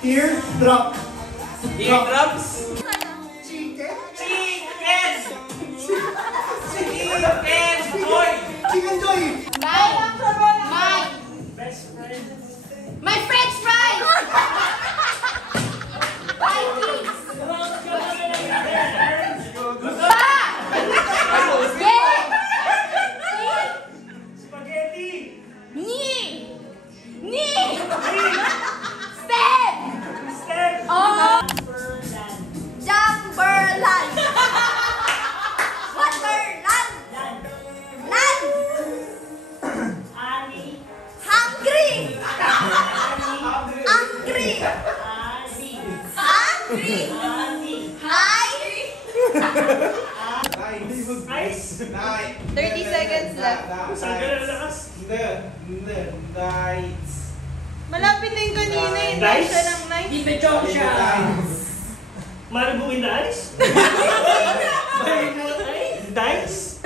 Teardrop. Teardrops? Chicken? Chicken! Chicken Joy! Chicken Joy! My Best friend. My French fries! Vikings! Spaghetti! Ni! Stem! Step! Oh! Jumperland! Waterland! Land! Ani! Hungry! Hungry! Hungry! Ani! Hungry! Ani! Ice! 30 seconds left. Saan ka na lakas? Malapit na yung kanina, hindi Dice? siya ng knife. Give it joke siya. Malibu in the ice? Malibu ice? Dice?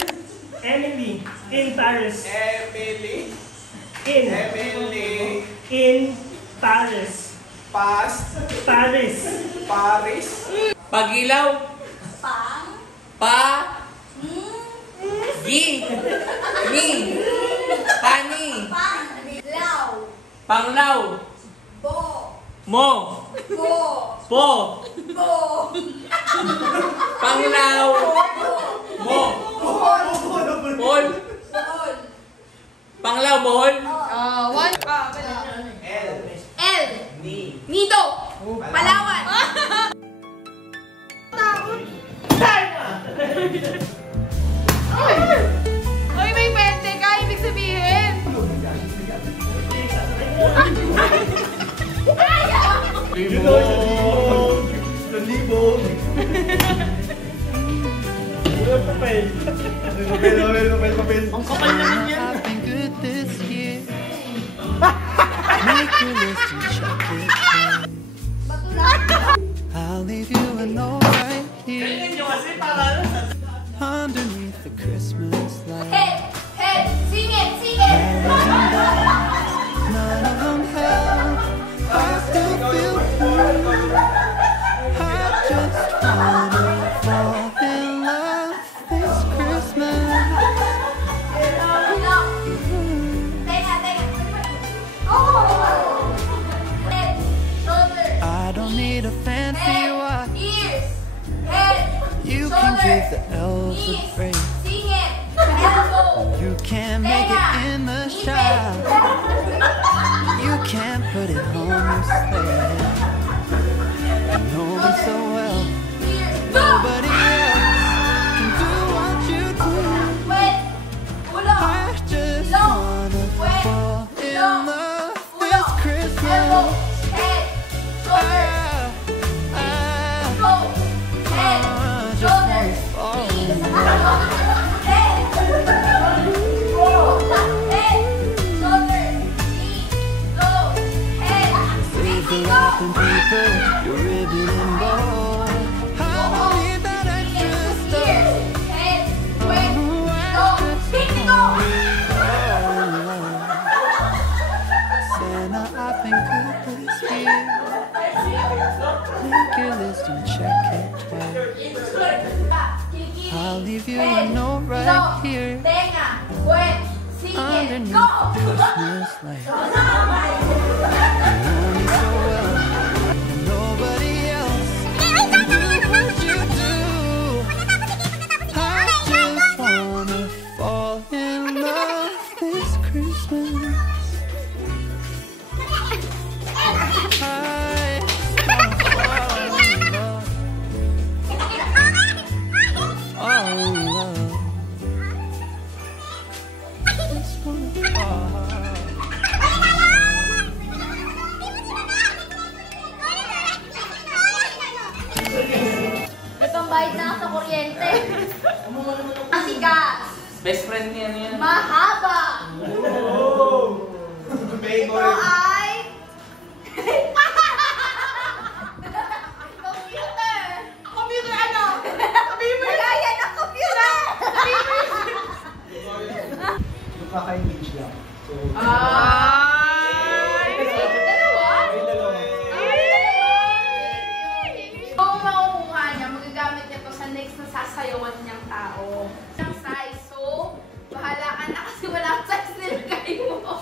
Emily in Paris. In Paris. Paris. Pagilaw. Pang. Pa. Gi. Ni. Pani. Pang. Law. Panglaw. Bo. Mo. Bo. Po. Bo. Panglaw. Mo. Bol. Pol. Bol. Panglaw. Bol. One. L. Nido. Palawan. Uy, may 20 ka, ibig sabihin. Libog! Walang papel. Papel. Ang kapal naman yan. I've been good this year. Make your list and check it. I'll leave you a note right here Ganyan nyo kasi para underneath the Christmas light. Head. Sing it. Sing it. None of them help. I still feel blue. I just wanna fall in love this Christmas. Head. Shoulder. I don't need a fancy watch. Ears. Head. You can give the elves a break. Sing it. Elbow. You can't make it in the shop. You can't put it on your sled. You know me so well. Nobody else leave you, I know right Ilong, here tenga, puwet, sige, underneath go! the Christmas lights. You know me so well, and nobody else can do what you do. I just wanna fall in love this Christmas. Itong bayad na sa kuryente. Matigas. Best friend niya yan. Mahaba. Ito ay... Computer. Computer ano? Sabihin mo Wala yan ang computer. Kaka-engage lang. So, Ay! Dalawa? may dalawa. Kung makukuha niya, magagamit niya to sa next na sasayawan niyang tao. Ang size, so bahala ka na kasi wala ang size nilagay mo.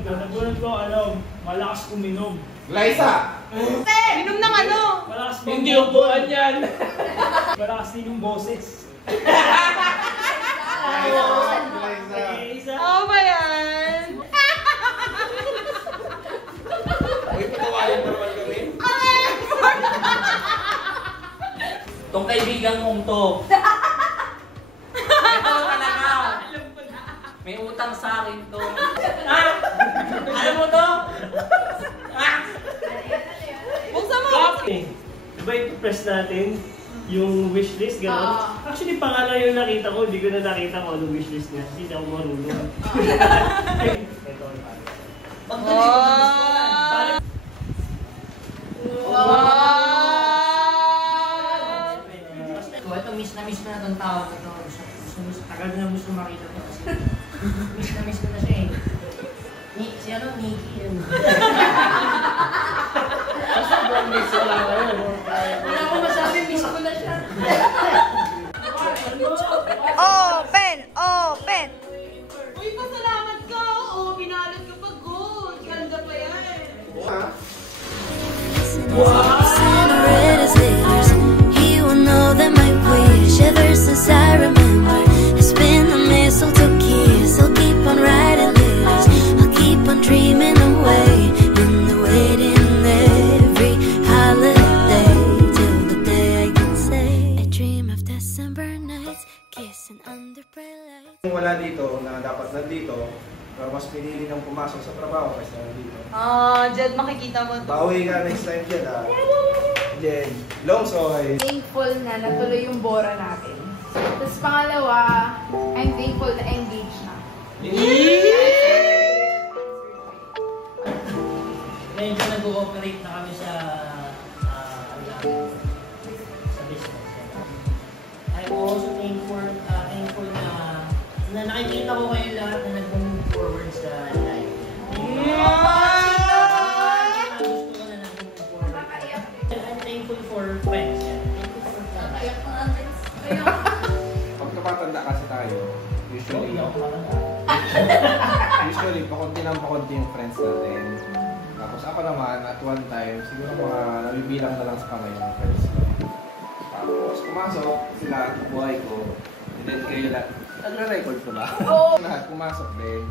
Nagulat ko, malakas kuminom. Liza! Minom ng ano? Malakas Hindi upuan yan! Malakas din yung boses. Isa. Oo ba yan? Uy, patawarin mo naman kami. Tong kaibigan kong to. Ito talaga. May utang sa akin to. Ah! Alam mo to? Ah! Buksan mo! Diba i-press natin yung wishlist, gano'n? Actually, pangalan yung nakita ko, hindi ko na nakita kung anong wishlist niya. Hindi ako marunong. Ito. Ito, miss na itong tao na ito. Tagal na gusto makita ko kasi miss ko na siya eh. Si ano, Nikki yun. Basta buwan miss ko lang ako. Wala ko masabi, miss ko na siya. Open! Open! Uy, pasalamat ka! Oo, binalot ka pa good. Ganda pa yan. Santa read his letters. He will know that my wish ever since I remember has been the mistletoe kiss. I'll keep on writing letters. I'll keep on dreaming away in the waiting every holiday till the day I can say I dream of December nights kissing under bright lights. Kung wala dito, na dapat nandito, pero mas pinili ng pumasok sa trabaho kaysa nandito. Jed, makikita mo to. Bawi ka next time dyan, Jen, Longsoy. Thankful na natuloy yung bora natin. Tapos pangalawa, I'm thankful na engaged na. Ngayon po nag-ooperate na kami sa business. I'm also thankful na nakikita ko kayo lahat na nag-move forward sa life. Gusto ko na nag-move forward. I'm thankful for friends. Thankful for friends. Pag tumatanda kasi tayo, usually pakunti yung friends natin. Tapos ako naman, at one time, siguro mga nabibilang na lang sa kamay yung friends ko. Tapos pumasok sila, buhay ko, and then kayo lahat, nagre-record ko ba? Lahat pumasok din.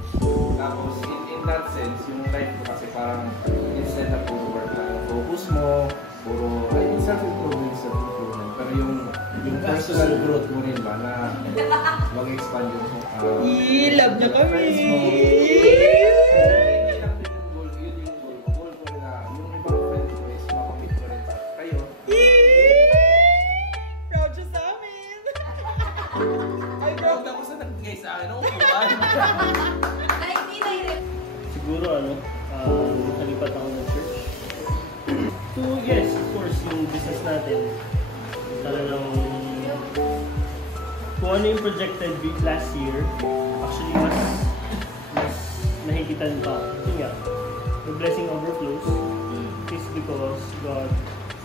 Tapos in that sense, yung life ko kasi parang instead na puro work na yung focus mo, puro self-improvement, pero yung personal growth mo rin ba na mag-expand yung Love niya kami! friends mo. Hindi lang din yung goal, yun yung goal ko. Goal ko rin na yung ibang friends ko is makamit ko rin sa kayo. Proud siya sa amin! Ay, proud ako sa nagbigay sa akin. Upuan. Siguro nalipat ako ng church. Yes, of course, yung business natin. Talagang kung ano yung projected last year, actually mas nahigitan pa. Yun nga, the blessing overflows is because God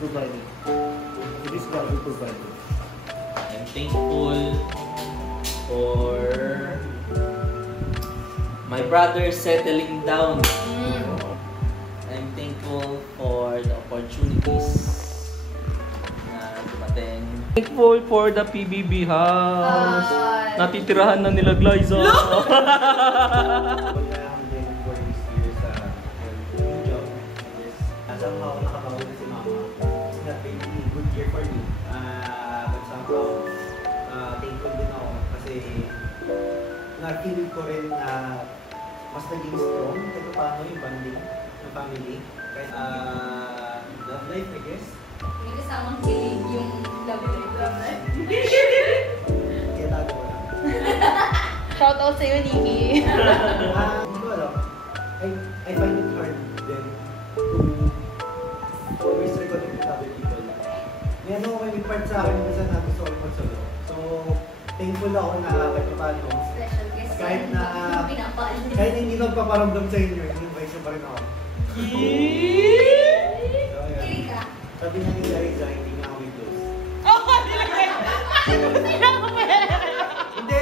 provided. It is God who provided. I'm thankful for my brother settling down. I'm thankful for the opportunities na dumating. Thankful for the PBB house. Natitirahan na nila Glyza. Somehow, nakakabawi na si Mama. It's not really good year for me. But somehow, thankful din ako kasi na-feel ko rin na mas naging strong kahit paano yung bonding ng family. Kahit love life, I guess. May kasamang kilig yung love life. Kaya tago ko lang. Shout out sa'yo, Nikki. Hindi ko alam. I find it hard then to always reconnect with other people. May part sa akin minsan na gusto ko mag-solo. So, thankful ako na kahit paano. Special guest. Kahit na, pinapaalit. kahit hindi nagpaparamdam sa inyo, in-invite nyo pa rin ako. So, Kilig ayan. ka. Sabi nga ni Liza, hindi nga kami close. Hindi!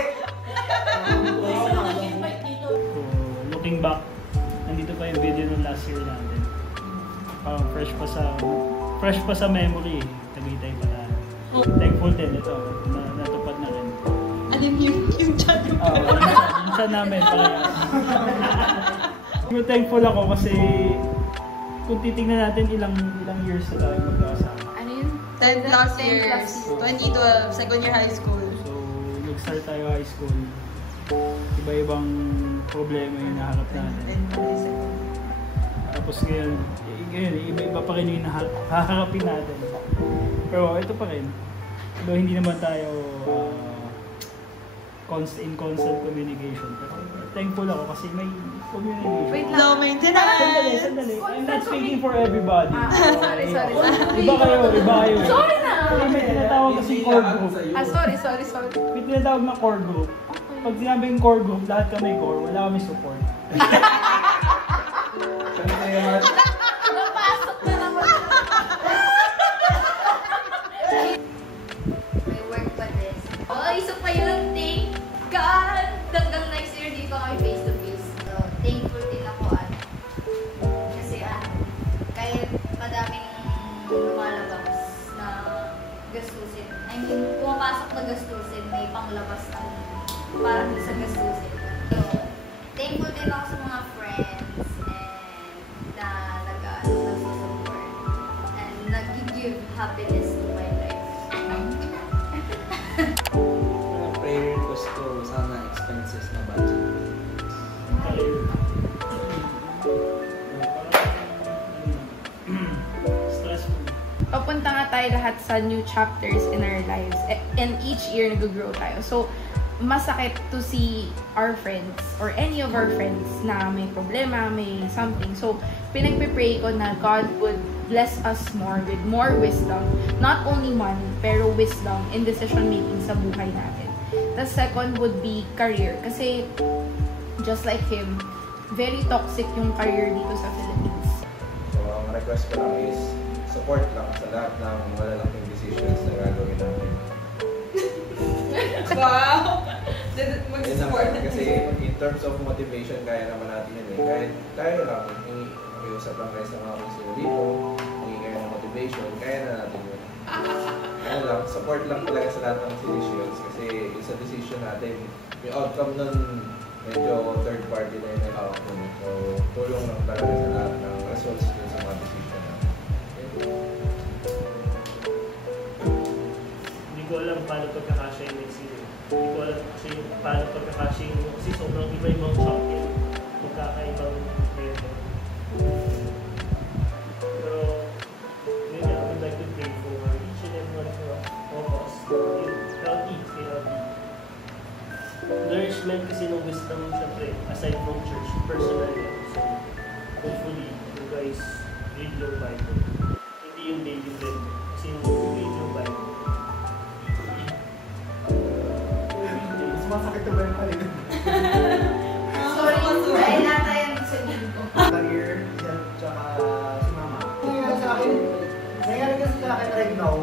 So, looking back, nandito pa yung video ng last year natin. Fresh pa sa memory eh. Tagaytay pa tayo. Thankful din ito, natupad na rin. Ano yung chat yung Yung chat namin parehas. Thankful ako kasi kung titingnan natin ilang years na tayo magkasama. Ano yun? 10 plus years. 2012, second year high school. So, nag-start tayo high school. Iba-ibang problema yung naharap natin. Tapos ngayon, iba pa rin yung haharapin natin. Pero ito pa rin. Though hindi naman tayo in constant communication. Pero thankful ako kasi may communication. Wait lang. Low maintenance! Sandali. I'm not speaking for everybody. Sorry. Iba kayo. Sorry na! May tinatawag kasi core group. Sorry. May tinatawag na core group. Pag sinabing core group, lahat kami core, wala kami support. Napasok na naman. May work pa din. Isa pa yun, thank God! Hanggang next year, di pa kami face to face. So, thankful din ako kasi kahit madaming lumalabas na gastusin. I mean, pumapasok na gastusin, may panglabas na parang sa gastusin. So, thankful din ako sa mga friends na nag-support and nag-give happiness to my life. Prayer request ko, sana expenses na budget. Stressful. Papunta nga tayo lahat sa new chapters in our lives. And each year, nag-grow tayo. So, masakit to see our friends or any of our friends na may problema, may something. So, pinagpipray ko na God would bless us more with more wisdom. Not only money, pero wisdom in decision making sa buhay natin. The second would be career. Kasi, just like him, very toxic yung career dito sa Philippines. So, ang request ko lang is support lang sa lahat ng malalaking decisions na gagawin natin. Wow! Mag-support na kasi in terms of motivation, kaya naman natin yun eh. Kahit tayo lang, makiusap lang kayo sa mga kusino dito, maging kayo ng motivation, kaya na natin yun. Ano lang, support lang talaga sa lahat ng decisions kasi sa decision natin, yung outcome nun, medyo third party na yung hawak nun. So, tulong lang talaga sa lahat ng results dun sa mga decision natin. Hindi ko alam paano pagkakasya yung next year. Hindi ko alam kasi paano pagkakasya yung kasi sobrang iba-ibang champion. Magkakaibang level. Pero, yun nga, I would like to pray for each and every one of us. Healthy. Nourishment kasi ng wisdom, syempre, aside from church, personal yan. So, hopefully, you guys read your Bible. Hindi yung daily bread. Kasi yung read your Bible. Masakit na ba yung halin? Sorry, ay nata yan sa linggo. Career, yan, tsaka si Mama. Kaya sa akin, nangyari kasi akin right now,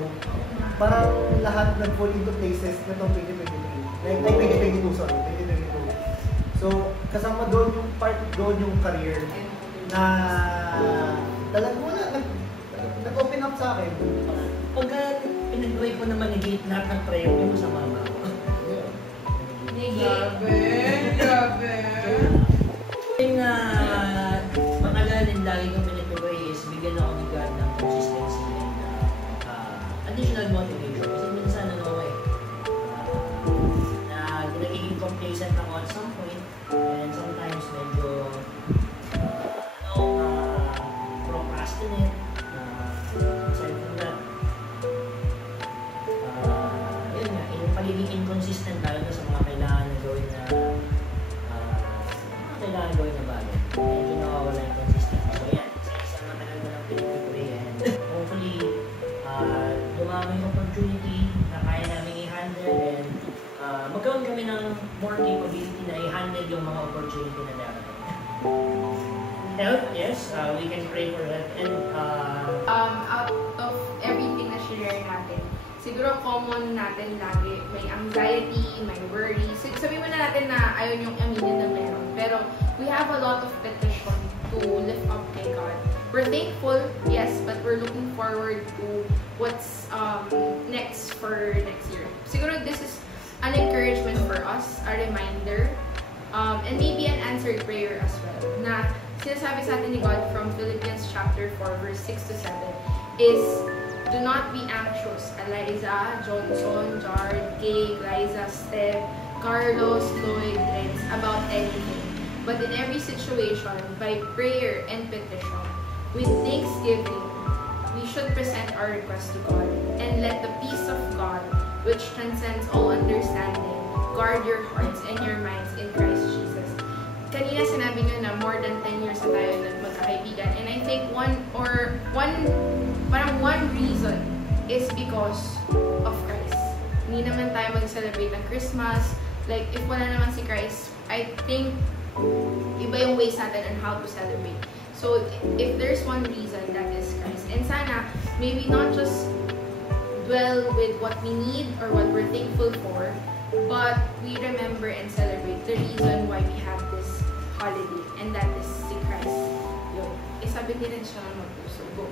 parang lahat nag-fall into places na itong 2023. Like, 2022, sorry, 2022. So, kasama doon yung part, doon yung career na talagang wala, nag-open up sa akin. Pagka pinag-try ko na manigate lahat ng prayer, may masama ba ako? Grabe. Yung matagal din lagi kong pinag-try is bigyan ako ni God ng consistency and additional motivation. Kasi minsan na nagiging complacent ako at some point and sometimes medyo procrastinate. Aside from that, yun nga, yung pagiging inconsistent lalo na sa mga kailangan na gawin na bagay. Medyo nakawala yung consistency. So yan, isa matagal ko ng pinag-pray and hopefully dumami yung opportunity na kaya namin i-handle and magkaroon kami ng more capability na i-handle yung mga opportunity na darating. Help, yes, we can pray for help and Out of everything na share natin, siguro common natin lagi, may anxiety, may worry. Sabihin mo na natin na ayaw yung aminin na meron. Pero we have a lot of petition to lift up kay God. We're thankful, yes, but we're looking forward to what's next for next year. Siguro this is an encouragement for us, a reminder, and maybe an answered prayer as well. Na sinasabi sa atin ni God from Philippians chapter 4 verse 6 to 7 is, do not be anxious. Eliza, Johnson, Jared, Kay, Liza, Steph, Carlos, Lloyd, Renz, about anything. But in every situation, by prayer and petition, with thanksgiving, we should present our request to God and let the peace of God, which transcends all understanding, guard your hearts and your minds in Christ Jesus. Kanina sinabi nyo na more than 10 years na tayo magkakaibigan. And I think one reason is because of Christ. Hindi naman tayo mag-celebrate ng Christmas. Like, if wala naman si Christ, I think iba yung ways natin on how to celebrate. So, if there's one reason, that is Christ. And sana, maybe not just dwell with what we need or what we're thankful for, but we remember and celebrate the reason why we have this holiday, and that is si Christ. Yun. Isabit din siya mag-puso. Go.